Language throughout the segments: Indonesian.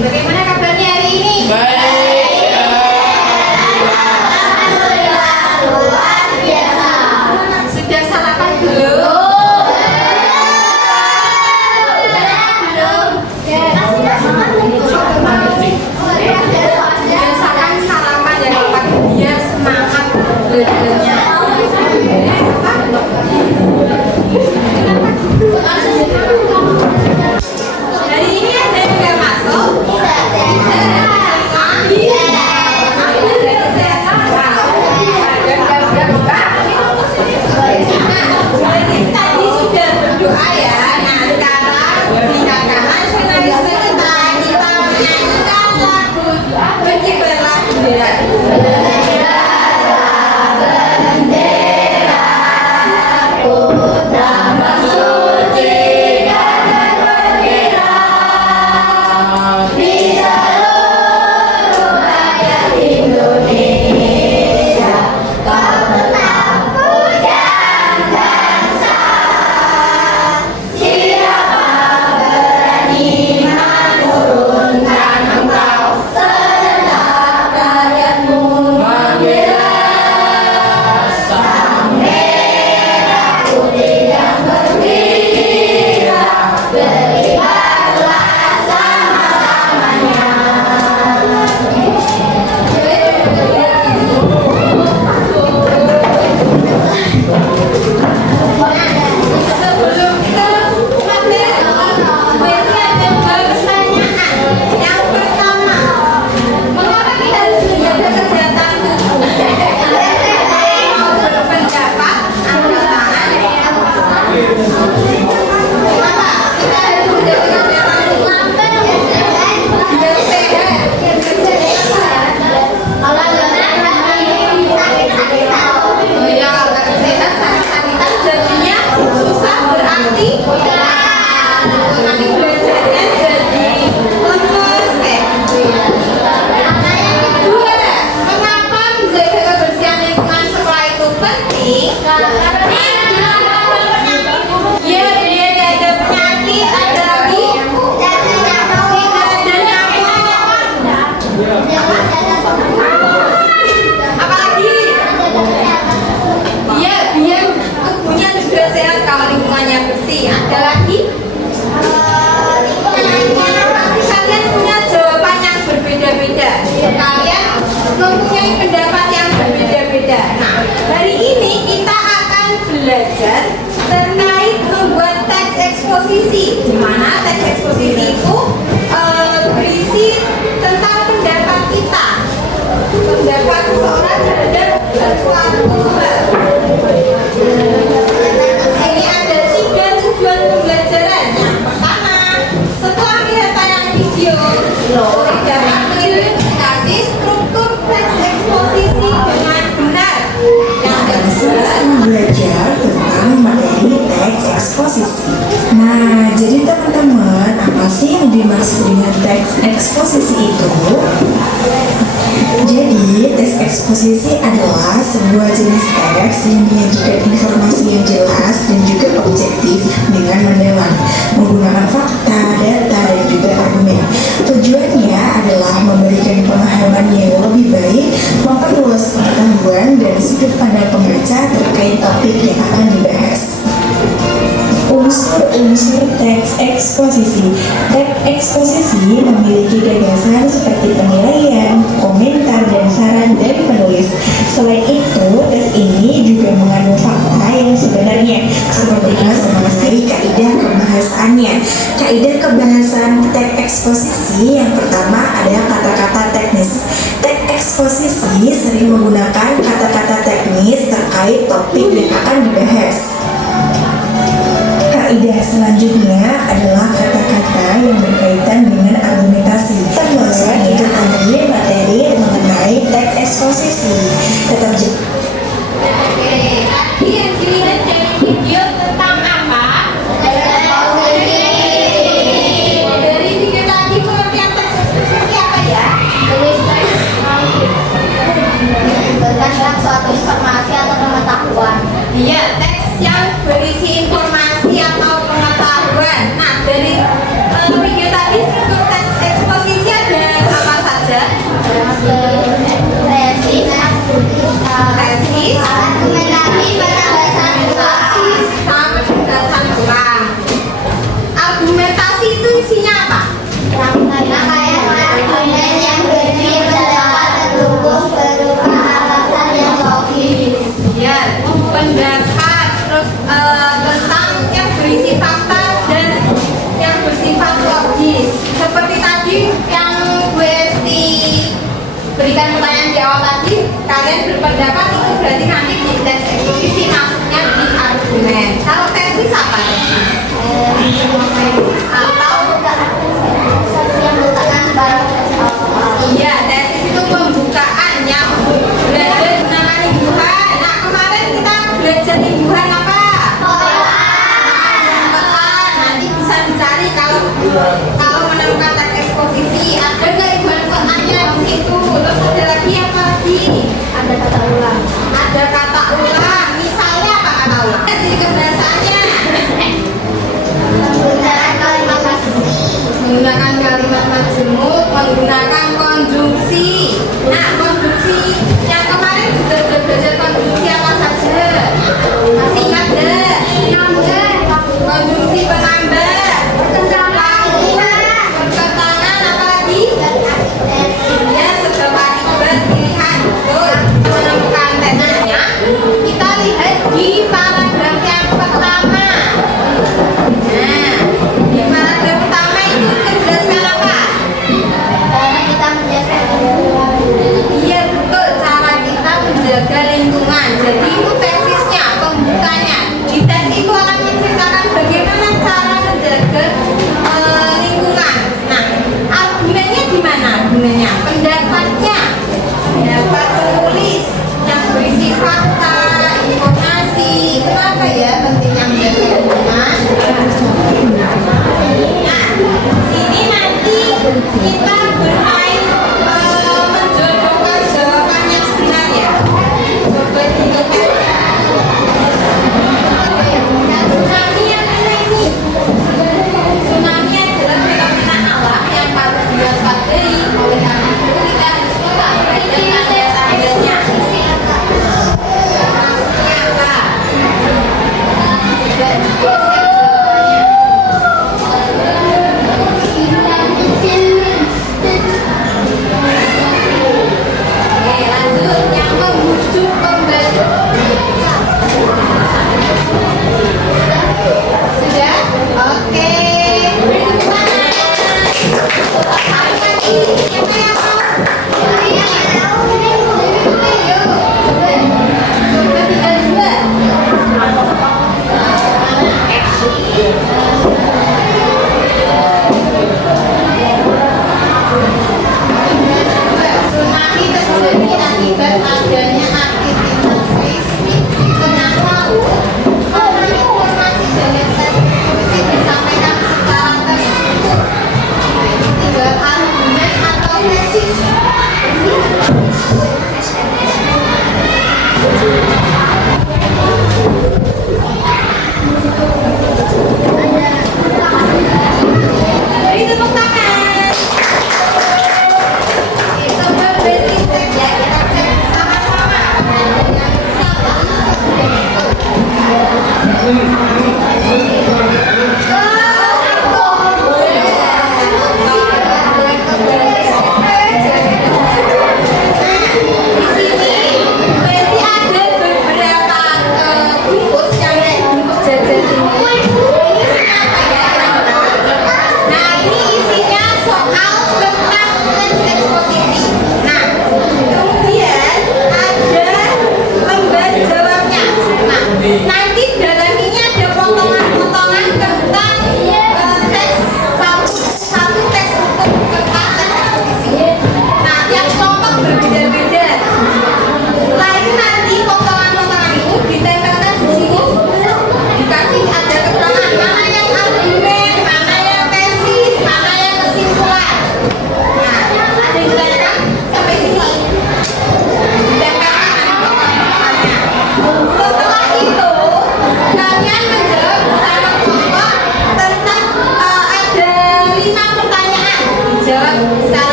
Bagaimana kabarnya hari ini? Luar biasa. Sudah sarapan belum? Biasakan sarapan ya Bapak, biar semangat belajarnya. Hari ini ada yang nggak masuk? Tadi sudah berdoa ya. Nah sekarang meningkatkan nasionalisme kita menyanyikan lagu Berkibarlah Bendera. Mempunyai pendapat yang berbeda-beda. Nah, hari ini kita akan belajar terkait membuat teks eksposisi, di mana teks eksposisi itu berisi tentang pendapat kita, pendapat seseorang terhadap sesuatu hal. Ini ada 3 tujuan pembelajaran. Yang pertama, setelah melihat tayang video, dapat mengidentifikasi struktur teks eksposisi dengan benar. Yang kedua, belajar tentang materi teks eksposisi. Nah, jadi teman-teman, apa sih yang dimaksud dengan teks eksposisi itu? Jadi, teks eksposisi adalah sebuah jenis teks yang menyajikan informasi yang jelas dan juga objektif dengan mendalam, menggunakan fakta, data, dan juga argumen. Tujuannya adalah memberikan pemahaman yang lebih baik, memperluas pengetahuan dan sudut pandang pembaca terkait topik yang akan dibahas. Unsur-unsur teks eksposisi. Teks eksposisi memiliki gagasan seperti penilaian, komentar, dan saran dari penulis. Selain itu, teks ini juga mengandung fakta yang sebenarnya, seperti mengenai kaidah kebahasannya. Kaidah kebahasan teks eksposisi yang pertama ada kata-kata teknis. Teks eksposisi sering menggunakan kata-kata teknis terkait topik yang akan dibahas. Kaidah selanjutnya adalah kata-kata yang berkaitan dengan argumentasi. Teman-teman itu ambil materi mengenai teks eksposisi. Tetap tadi yang dilihat dari video tentang apa? Dari 3 pengetahuan. Iya, teks yang berisi informasi atau pengetahuan. Nah, dari video tadi struktur teks eksposisi ada apa saja? Tesis, Tesis, argumentasi, penegasan situasi. sama penjelasan ulang. Argumentasi itu isinya apa? Rangkaian argumen yang berisi pendapat terhubung berupa alasan yang logis. Ya, pendapat terus tentang yang berisi fakta dan yang bersifat logis. Seperti tadi yang Bu Esti berikan pertanyaan di awal tadi, kalian berpendapat itu berarti nanti di teks eksposisi masuknya di argumen. Kalau tesis apa tesis? Atau Yang merupakan barang iya, tesis itu pembukaan yang berada di nama lingkungan. Nah, kemarin kita belajar lingkungan apa? Pemetaan. Nanti bisa dicari kalau menemukan teks eksposisi ada nggak lingkungan pemetannya di situ. Terus ada lagi apa lagi? ada kata ulang. Ada kata ulang. Misalnya apa kata ulang? Jadi kebiasaannya Penggunaan kalimat asli. menggunakan kalimat majemuk, menggunakan konjungsi. Nah, konjungsi yang kemarin sudah belajar konjungsi apa saja? Masih ingat deh? Konjungsi penambah, pertentangan, apa lagi? Ya, seberapa akibat pilihan. Betul. Menemukan teksnya, kita lihat di paragraf yang pertama. Nah, di paragraf pertama itu menjelaskan apa? Kita menjelaskan Iya betul, cara kita menjaga lingkungan. Jadi itu tesisnya, pembukanya. Di tes itu akan menceritakan bagaimana cara menjaga lingkungan. Nah, argumennya di mana? Argumennya, pendapatnya, pendapat penulis yang berisi fakta, informasi,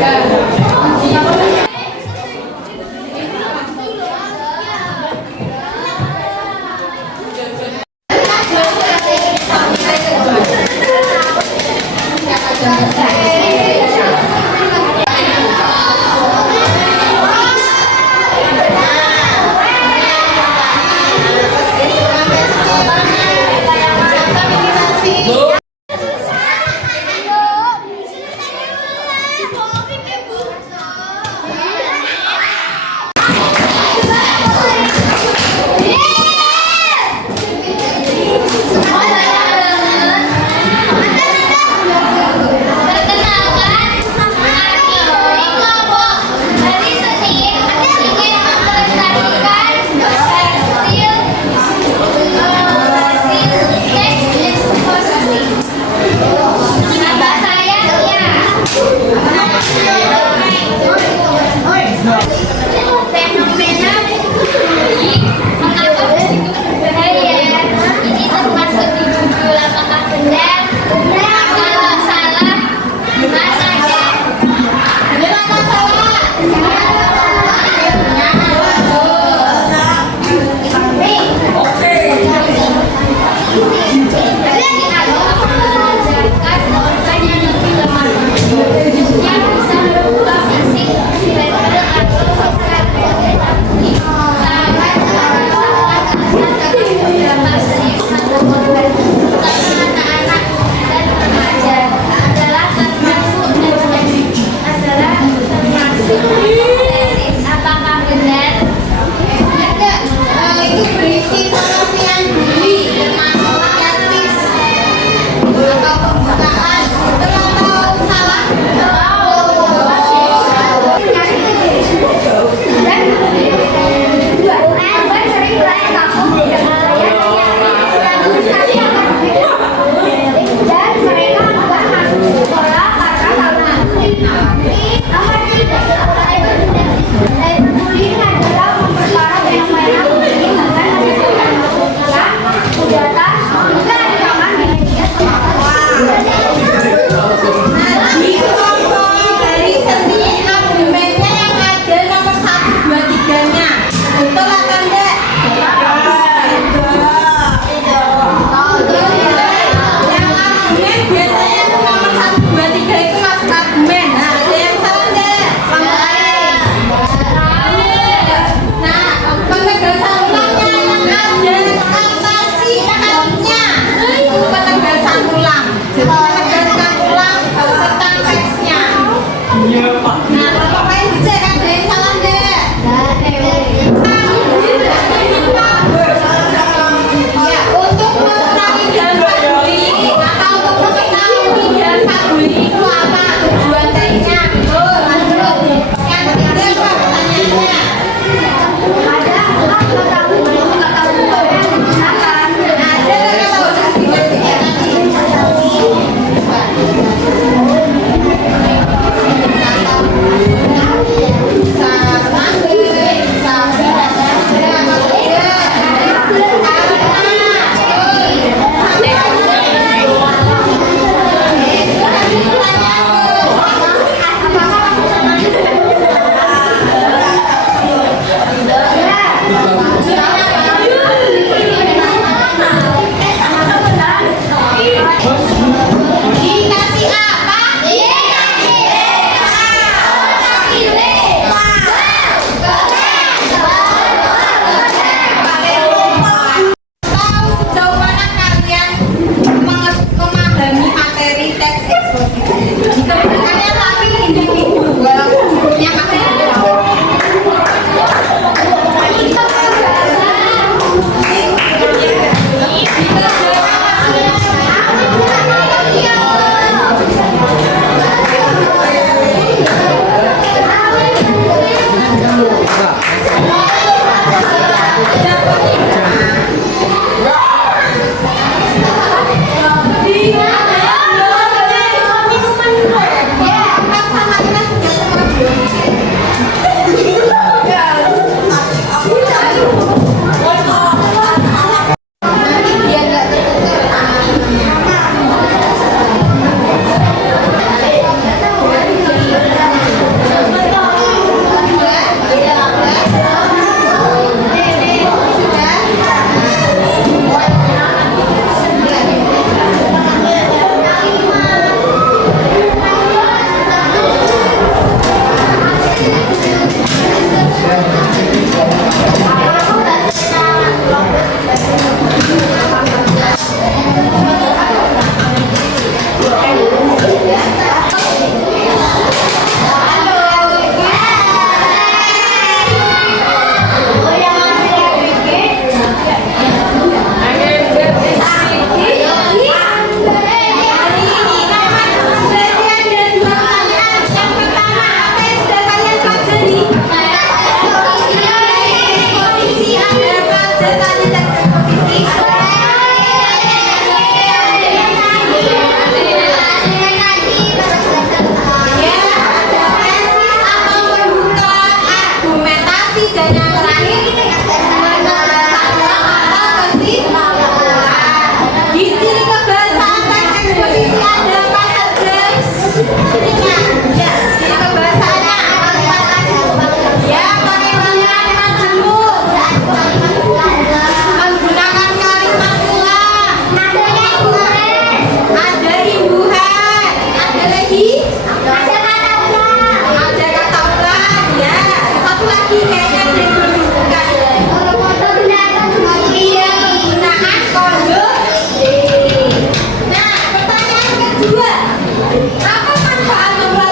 Minuman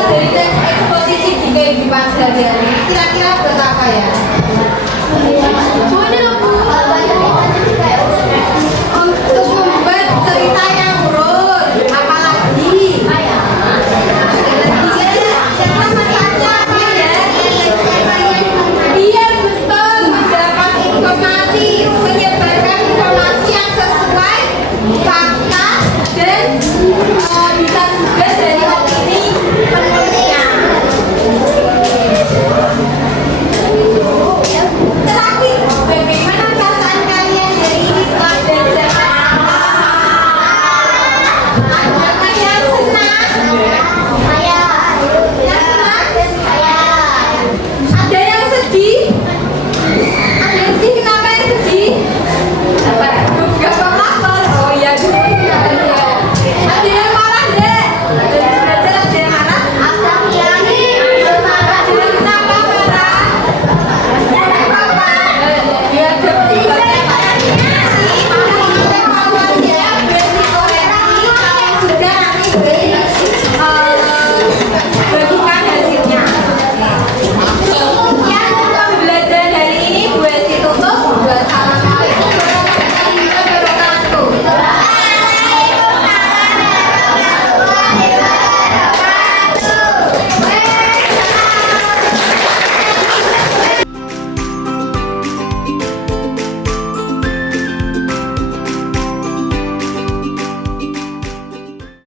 dari teks eksposisi di kehidupan sehari-hari, kira-kira buat apa ya? Oh, ini